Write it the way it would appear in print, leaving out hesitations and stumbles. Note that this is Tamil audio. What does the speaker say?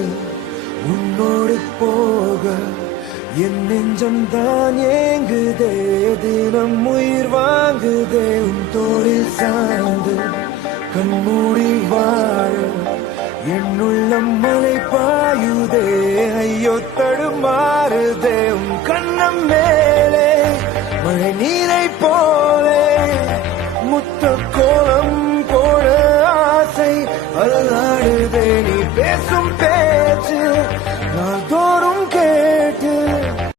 சேர்ந்து உன்னோடு போக என் நெஞ்சம் தான் ஏங்குதே, தினம் உயிர் வாங்குதே. உன் தோளில் சார்ந்து கண்மூடி வாழ என்னுள்ளம் மலை பாயுதே, ஐயோ தடுமாறுதே. உன் கண்ணம் மேலே மழை நீரை போலே முத்த கோலம் போட ஆசை அல்லாடுதே. நீ பேசும்